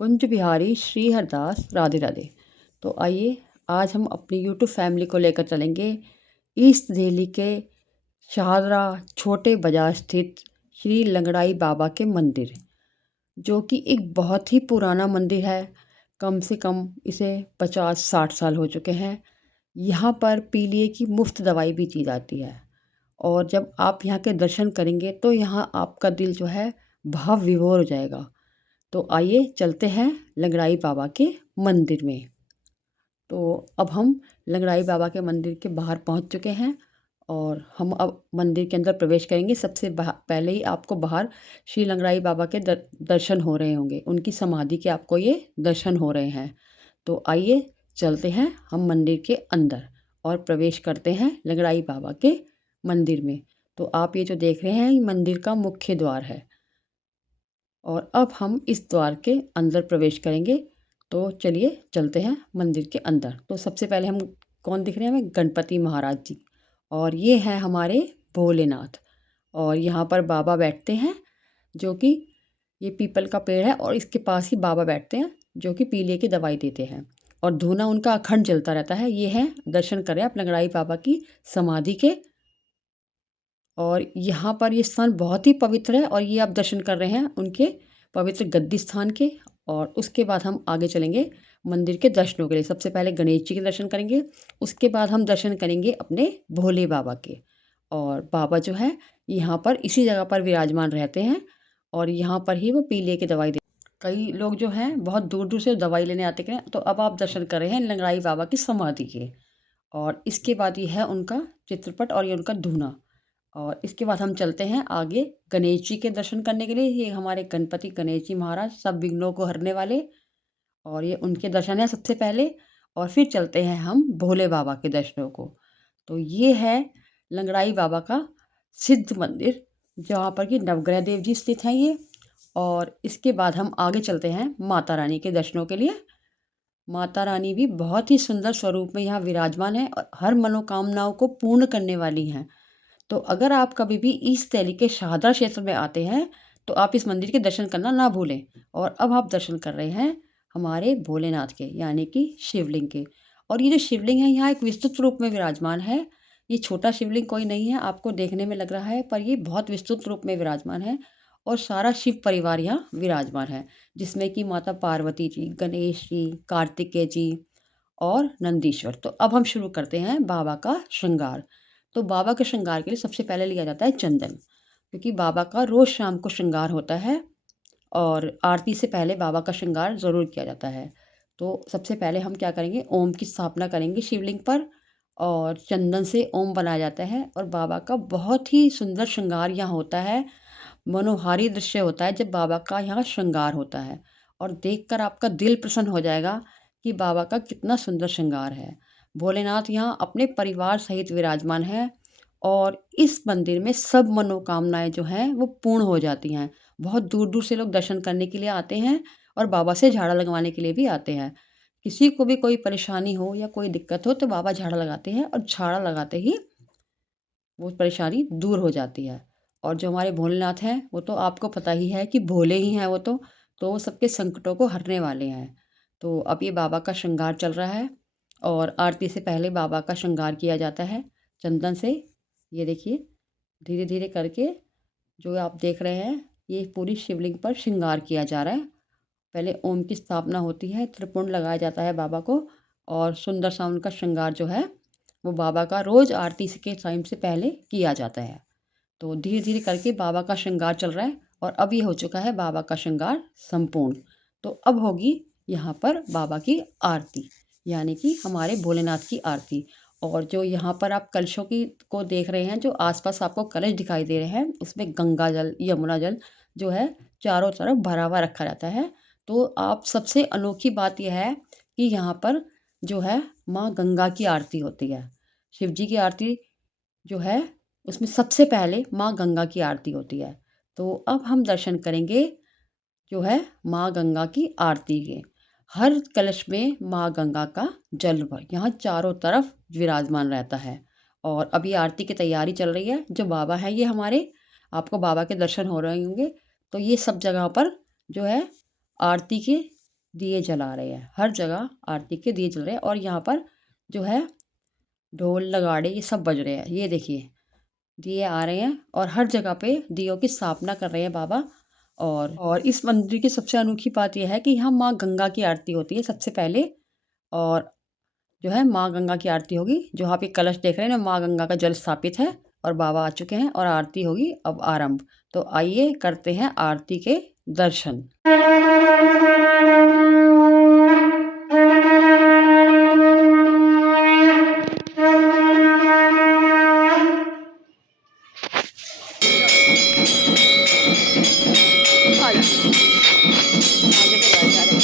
कुंज बिहारी श्री हरदास राधे राधे। तो आइए आज हम अपनी यूट्यूब फैमिली को लेकर चलेंगे ईस्ट दिल्ली के शाहदरा छोटे बाजार स्थित श्री लंगड़ाई बाबा के मंदिर, जो कि एक बहुत ही पुराना मंदिर है। कम से कम इसे 50-60 साल हो चुके हैं। यहाँ पर पीलिए की मुफ्त दवाई भी दी जाती है और जब आप यहाँ के दर्शन करेंगे तो यहाँ आपका दिल जो है भाव विभोर हो जाएगा। तो आइए चलते हैं लंगड़ाई बाबा के मंदिर में। तो अब हम लंगड़ाई बाबा के मंदिर के बाहर पहुंच चुके हैं और हम अब मंदिर के अंदर प्रवेश करेंगे। सबसे पहले ही आपको बाहर श्री लंगड़ाई बाबा के दर्शन हो रहे होंगे, उनकी समाधि के आपको ये दर्शन हो रहे हैं। तो आइए चलते हैं हम मंदिर के अंदर और प्रवेश करते हैं लंगड़ाई बाबा के मंदिर में। तो आप ये जो देख रहे हैं ये मंदिर का मुख्य द्वार है और अब हम इस द्वार के अंदर प्रवेश करेंगे। तो चलिए चलते हैं मंदिर के अंदर। तो सबसे पहले हम कौन दिख रहे हैं हमें? गणपति महाराज जी, और ये हैं हमारे भोलेनाथ। और यहाँ पर बाबा बैठते हैं, जो कि ये पीपल का पेड़ है और इसके पास ही बाबा बैठते हैं, जो कि पीलिए की दवाई देते हैं और धूना उनका अखंड जलता रहता है। ये है दर्शन करें आप लंगड़ाई बाबा की समाधि के। और यहाँ पर ये स्थान बहुत ही पवित्र है और ये आप दर्शन कर रहे हैं उनके पवित्र गद्दी स्थान के। और उसके बाद हम आगे चलेंगे मंदिर के दर्शनों के लिए। सबसे पहले गणेश जी के दर्शन करेंगे, उसके बाद हम दर्शन करेंगे अपने भोले बाबा के। और बाबा जो है यहाँ पर इसी जगह पर विराजमान रहते हैं और यहाँ पर ही वो पीलिए की दवाई दे। कई लोग जो हैं बहुत दूर दूर से दवाई लेने आते हैं। तो अब आप दर्शन कर रहे हैं लंगड़ाई बाबा की समाधि के। और इसके बाद ये है उनका चित्रपट और ये उनका धूना। और इसके बाद हम चलते हैं आगे गणेश जी के दर्शन करने के लिए। ये हमारे गणपति गणेश जी महाराज, सब विघ्नों को हरने वाले, और ये उनके दर्शन है सबसे पहले। और फिर चलते हैं हम भोले बाबा के दर्शनों को। तो ये है लंगड़ाई बाबा का सिद्ध मंदिर, जहाँ पर कि नवग्रह देव जी स्थित हैं ये। और इसके बाद हम आगे चलते हैं माता रानी के दर्शनों के लिए। माता रानी भी बहुत ही सुंदर स्वरूप में यहाँ विराजमान है और हर मनोकामनाओं को पूर्ण करने वाली हैं। तो अगर आप कभी भी ईस्ट दिल्ली के शाहदरा क्षेत्र में आते हैं तो आप इस मंदिर के दर्शन करना ना भूलें। और अब आप दर्शन कर रहे हैं हमारे भोलेनाथ के, यानी कि शिवलिंग के। और ये जो शिवलिंग है यहाँ एक विस्तृत रूप में विराजमान है। ये छोटा शिवलिंग कोई नहीं है, आपको देखने में लग रहा है, पर ये बहुत विस्तृत रूप में विराजमान है। और सारा शिव परिवार यहाँ विराजमान है, जिसमें कि माता पार्वती जी, गणेश जी, कार्तिकेय जी और नंदीश्वर। तो अब हम शुरू करते हैं बाबा का श्रृंगार। तो बाबा के श्रृंगार के लिए सबसे पहले लिया जाता है चंदन, क्योंकि बाबा का रोज़ शाम को श्रृंगार होता है और आरती से पहले बाबा का श्रृंगार ज़रूर किया जाता है। तो सबसे पहले हम क्या करेंगे, ओम की स्थापना करेंगे शिवलिंग पर और चंदन से ओम बनाया जाता है। और बाबा का बहुत ही सुंदर श्रृंगार यहाँ होता है। मनोहारी दृश्य होता है जब बाबा का यहाँ श्रृंगार होता है, और देखकर आपका दिल प्रसन्न हो जाएगा कि बाबा का कितना सुंदर श्रृंगार है। भोलेनाथ यहाँ अपने परिवार सहित विराजमान है और इस मंदिर में सब मनोकामनाएं जो हैं वो पूर्ण हो जाती हैं। बहुत दूर दूर से लोग दर्शन करने के लिए आते हैं और बाबा से झाड़ा लगवाने के लिए भी आते हैं। किसी को भी कोई परेशानी हो या कोई दिक्कत हो तो बाबा झाड़ा लगाते हैं और झाड़ा लगाते ही वो परेशानी दूर हो जाती है। और जो हमारे भोलेनाथ हैं वो तो आपको पता ही है कि भोले ही हैं वो तो वो सबके संकटों को हरने वाले हैं। तो अब ये बाबा का श्रृंगार चल रहा है और आरती से पहले बाबा का श्रृंगार किया जाता है चंदन से। ये देखिए धीरे धीरे करके जो आप देख रहे हैं ये पूरी शिवलिंग पर श्रृंगार किया जा रहा है। पहले ओम की स्थापना होती है, त्रिपुंड लगाया जाता है बाबा को, और सुंदर सा उनका श्रृंगार जो है वो बाबा का रोज़ आरती के टाइम से पहले किया जाता है। तो धीरे धीरे करके बाबा का श्रृंगार चल रहा है और अब ये हो चुका है बाबा का श्रृंगार संपूर्ण। तो अब होगी यहाँ पर बाबा की आरती, यानी कि हमारे भोलेनाथ की आरती। और जो यहाँ पर आप कलशों की को देख रहे हैं, जो आसपास आपको कलश दिखाई दे रहे हैं, उसमें गंगा जल, यमुना जल जो है चारों तरफ भरा हुआ रखा जाता है। तो आप सबसे अनोखी बात यह है कि यहाँ पर जो है माँ गंगा की आरती होती है। शिव जी की आरती जो है उसमें सबसे पहले माँ गंगा की आरती होती है। तो अब हम दर्शन करेंगे जो है माँ गंगा की आरती के। हर कलश में माँ गंगा का जल यहाँ चारों तरफ विराजमान रहता है। और अभी आरती की तैयारी चल रही है। जो बाबा हैं ये हमारे, आपको बाबा के दर्शन हो रहे होंगे। तो ये सब जगह पर जो है आरती के दिए जला रहे हैं, हर जगह आरती के दिए जल रहे हैं और यहाँ पर जो है ढोल नगाड़े ये सब बज रहे हैं। ये देखिए दिए आ रहे हैं और हर जगह पे दियों की स्थापना कर रहे हैं बाबा। और इस मंदिर की सबसे अनोखी बात ये है कि यहाँ माँ गंगा की आरती होती है सबसे पहले। और जो है माँ गंगा की आरती होगी, जो आप ये कलश देख रहे हैं ना, माँ गंगा का जल स्थापित है और बाबा आ चुके हैं और आरती होगी अब आरंभ। तो आइए करते हैं आरती के दर्शन। आगे तो बैठ जा रहे।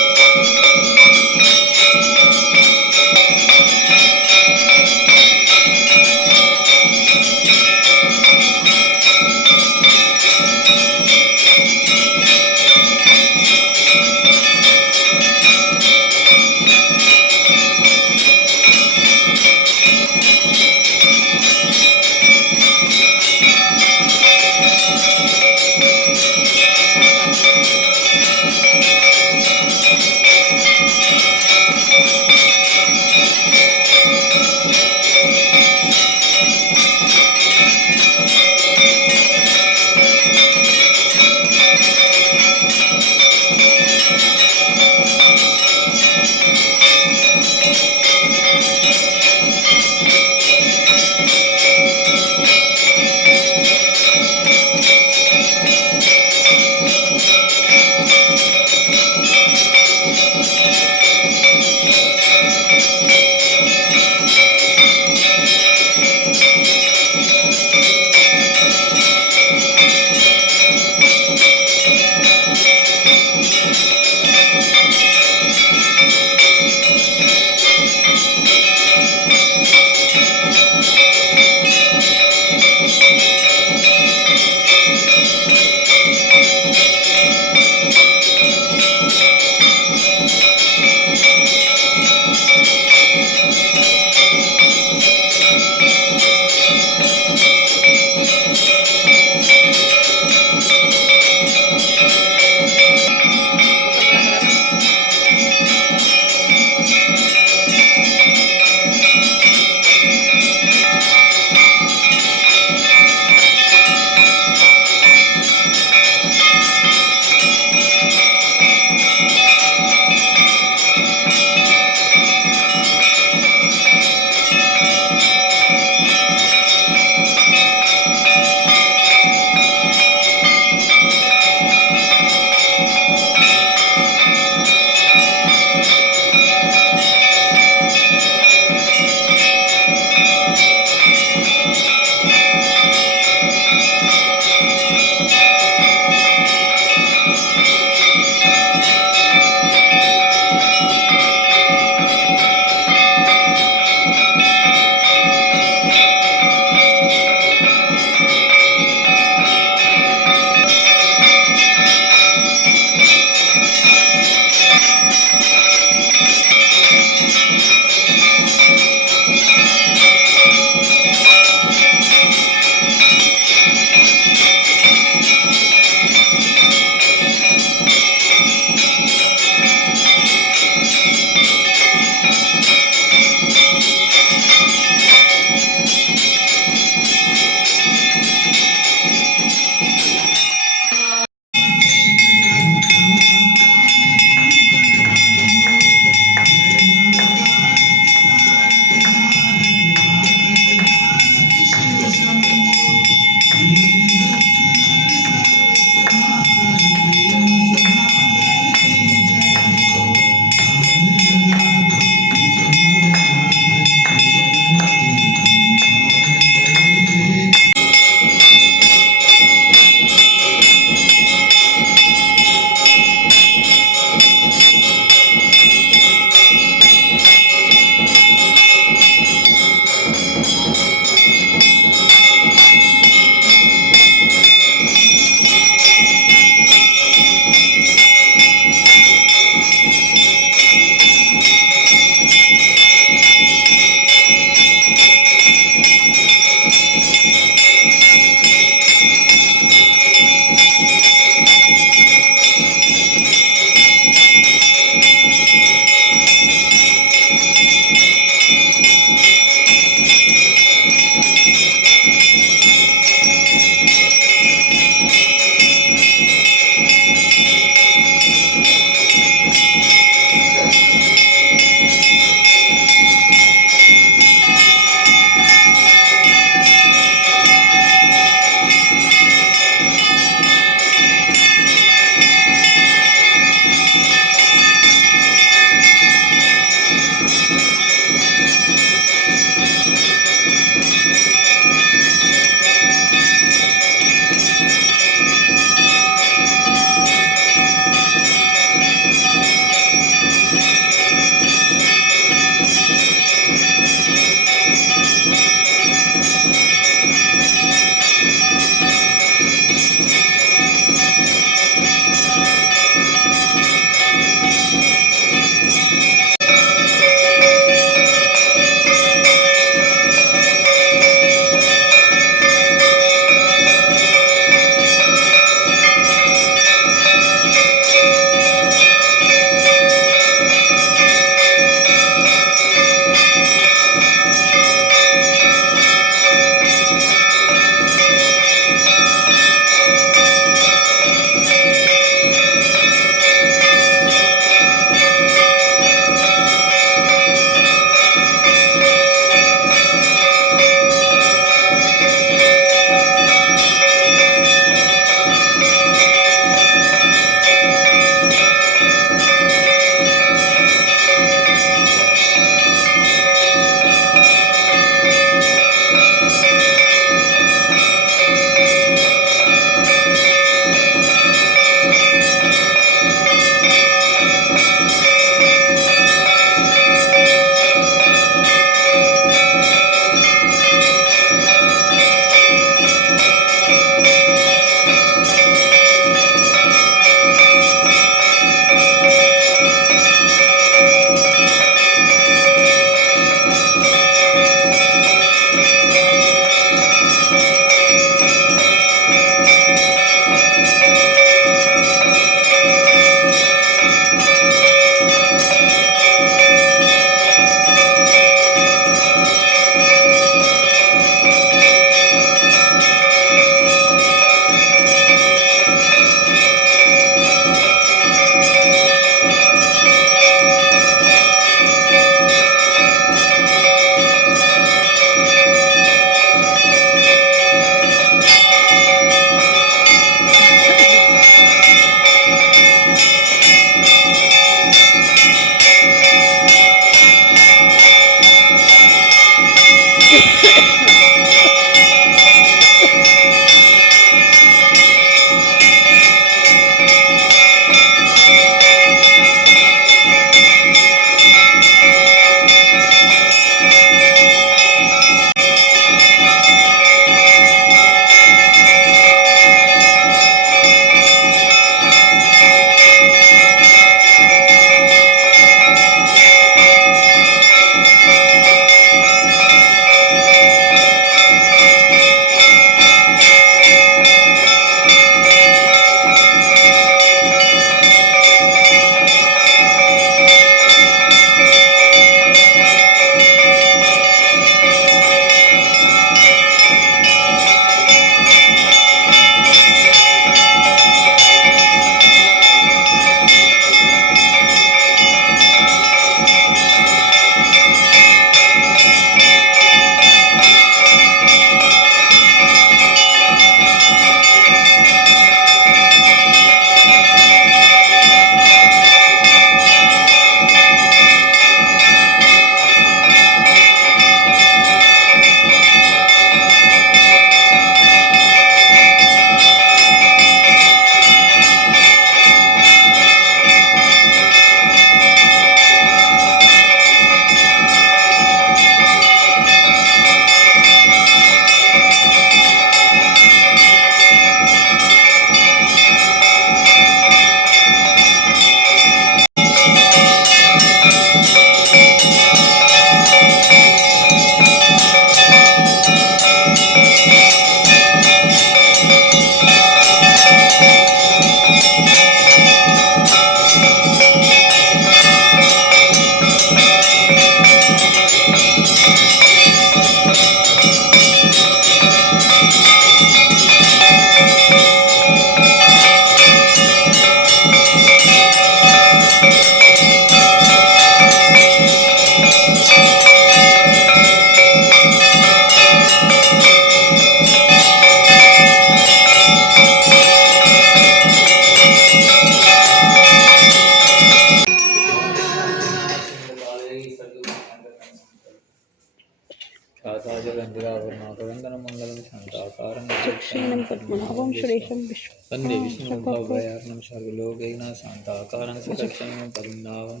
सुरेशम विश्व वंदे विष्णु भवभयार्णं सर्वलोकैकनाथं शान्ताकारं सकलशमनं पद्मनाभं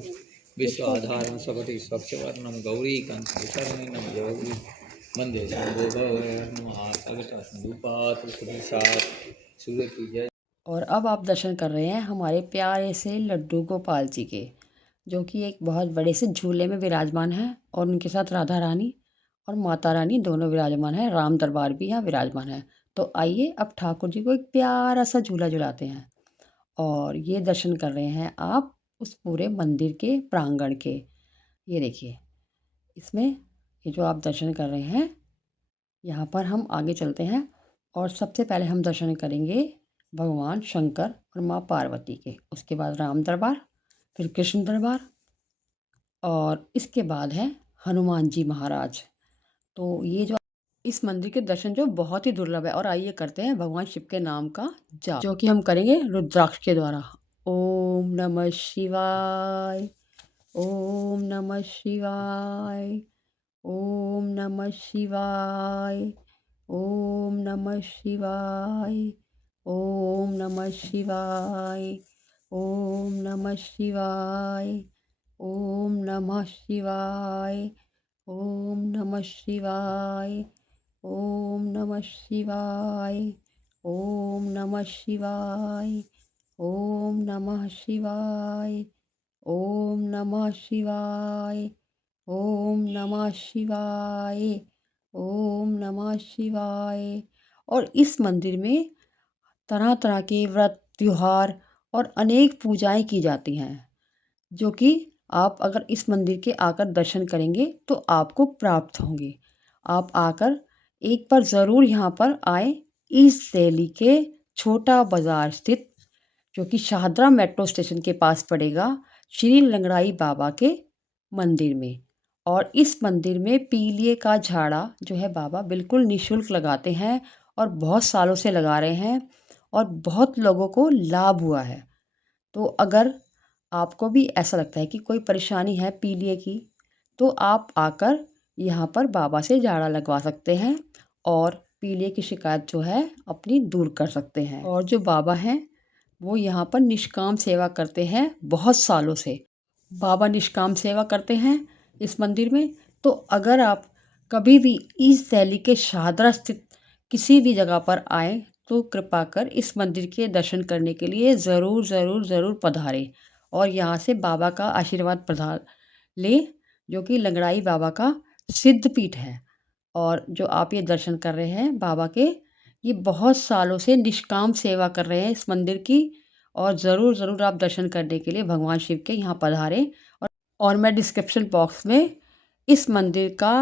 विश्वाधारं सबति स्वच्छवर्णं गौरीकान्तं योगी वंदे शंभो भवभयार्णं महासागरसंरूपात् सुदर्शात् सूर्य की जय। और अब आप दर्शन कर रहे हैं हमारे प्यारे से लड्डू गोपाल जी के, जो कि एक बहुत बड़े से झूले में विराजमान है और उनके साथ राधा रानी और माता रानी दोनों विराजमान है। राम दरबार भी यहाँ विराजमान है। तो आइए अब ठाकुर जी को एक प्यारा सा झूला झुलाते हैं और ये दर्शन कर रहे हैं आप उस पूरे मंदिर के प्रांगण के। ये देखिए, इसमें ये जो आप दर्शन कर रहे हैं, यहाँ पर हम आगे चलते हैं और सबसे पहले हम दर्शन करेंगे भगवान शंकर और माँ पार्वती के, उसके बाद राम दरबार, फिर कृष्ण दरबार और इसके बाद है हनुमान जी महाराज। तो ये जो इस मंदिर के दर्शन जो बहुत ही दुर्लभ है। और आइए करते हैं भगवान शिव के नाम का जाप, जो कि हम करेंगे रुद्राक्ष के द्वारा। ओम नमः शिवाय, ओम नमः शिवाय, ओम नमः शिवाय, ओम नमः शिवाय, ओम नमः शिवाय, ओम नमः शिवाय, ओम नमः शिवाय, ओम नमः शिवाय, ओम नमः शिवाय, ओम नमः शिवाय, ओम नमः शिवाय, ओम नमः शिवाय, ओम नमः शिवाय, ओम नमः शिवाय। और इस मंदिर में तरह तरह के व्रत, त्योहार और अनेक पूजाएं की जाती हैं, जो कि आप अगर इस मंदिर के आकर दर्शन करेंगे तो आपको प्राप्त होंगे। आप आकर एक बार ज़रूर यहाँ पर आए, ईस्ट दिल्ली के छोटा बाज़ार स्थित, जो कि शाहदरा मेट्रो स्टेशन के पास पड़ेगा, श्री लंगड़ाई बाबा के मंदिर में। और इस मंदिर में पीलिए का झाड़ा जो है बाबा बिल्कुल निःशुल्क लगाते हैं और बहुत सालों से लगा रहे हैं और बहुत लोगों को लाभ हुआ है। तो अगर आपको भी ऐसा लगता है कि कोई परेशानी है पीलिए की, तो आप आकर यहाँ पर बाबा से झाड़ा लगवा सकते हैं और पीलिए की शिकायत जो है अपनी दूर कर सकते हैं। और जो बाबा हैं वो यहाँ पर निष्काम सेवा करते हैं बहुत सालों से। बाबा निष्काम सेवा करते हैं इस मंदिर में। तो अगर आप कभी भी ईस्ट दिल्ली के शाहदरा स्थित किसी भी जगह पर आए तो कृपा कर इस मंदिर के दर्शन करने के लिए ज़रूर ज़रूर ज़रूर पधारें और यहाँ से बाबा का आशीर्वाद प्रदान लें, जो कि लंगड़ाई बाबा का सिद्ध पीठ है। और जो आप ये दर्शन कर रहे हैं बाबा के, ये बहुत सालों से निष्काम सेवा कर रहे हैं इस मंदिर की। और ज़रूर ज़रूर आप दर्शन करने के लिए भगवान शिव के यहाँ पधारें। और मैं डिस्क्रिप्शन बॉक्स में इस मंदिर का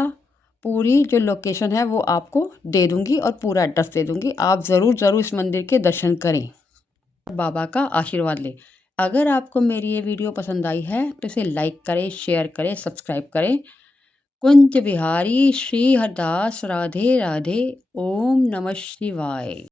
पूरी जो लोकेशन है वो आपको दे दूँगी और पूरा एड्रेस दे दूँगी। आप ज़रूर ज़रूर इस मंदिर के दर्शन करें और बाबा का आशीर्वाद लें। अगर आपको मेरी ये वीडियो पसंद आई है तो इसे लाइक करें, शेयर करें, सब्सक्राइब करें। कुंज बिहारी श्री हरदास राधे राधे। ओम नमः शिवाय।